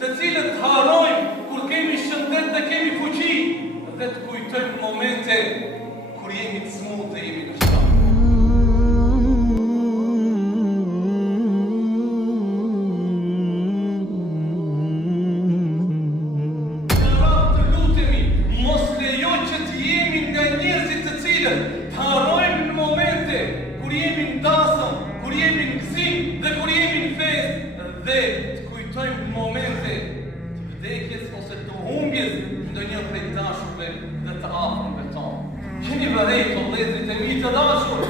të cilët harojmë kur kemi shëndet dhe kemi fuqi, dhe të kujtojmë momente kur jemi të smut dhe jemi në shtatë. Të harojmë në momente kur jemi në dasëm, kur jemi në gëzim dhe kur jemi në festë, dhe të kujtojmë në momente të vdekjes ose të humbjes ndonjë prej dashurve dhe të afërmve tonë. Keni vërejtë o vëllezërit e mi të dashur,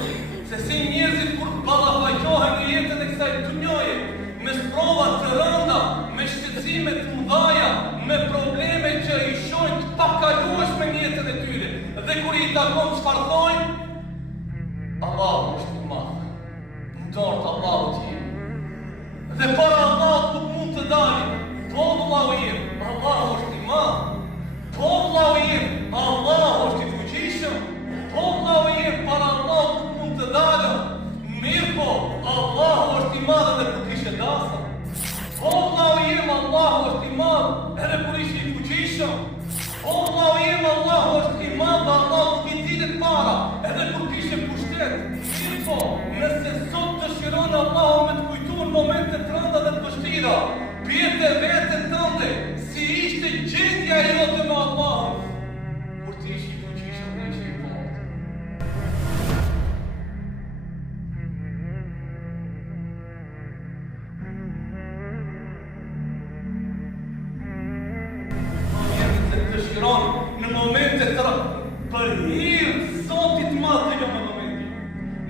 se si njerëzit kur ballafaqohen në jetën e kësaj dunjoje, me sprova të rënda, me shqetësime të mëdha, me probleme që i shohin të pakalueshme në jetën e tyre. Dhe kur i takon çfarë thojnë, Allahu është i madh, në dorë të Allahut jemi. Dhe para Allahut nuk mund të dalim. Po Allahu jem, Allahu është i madh. Po Allahu jem, Allahu është i fuqishëm. Po Allahu jem, para Allahut nuk mund të dalim. Mirë po, Allahu është i madh edhe kur ishe dasëm. Po Allahu jem, Allahu është i madh edhe kur ishe i fuqishëm. O Allahu jem, Allahu është i madh, Allahu nuk i dilet para, edhe kur kishe pushtet. Mirë po, nëse sot dëshiron Allahu me të kujtuar momente të rënda dhe të vështira, pyete veten tënde, si ishte gjendja jote me Allahun kur ti ishe i fuqishëm dhe ishe i fortë. Në momente të për hir Zotit madh të jo në momenti.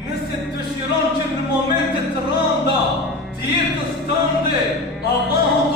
Nëse dëshiron që në momente të rënda të jetës tënde Allahu